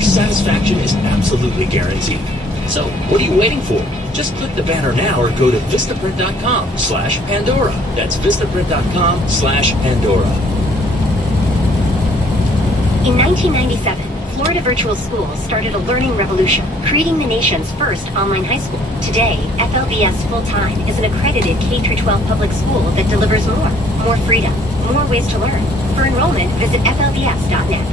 your satisfaction is absolutely guaranteed. So, what are you waiting for? Just click the banner now or go to Vistaprint.com/Pandora. That's Vistaprint.com/Pandora. In 1997, Florida Virtual Schools started a learning revolution, creating the nation's first online high school. Today, FLVS Full-Time is an accredited K-12 public school that delivers more freedom, more ways to learn. For enrollment, visit flvs.net.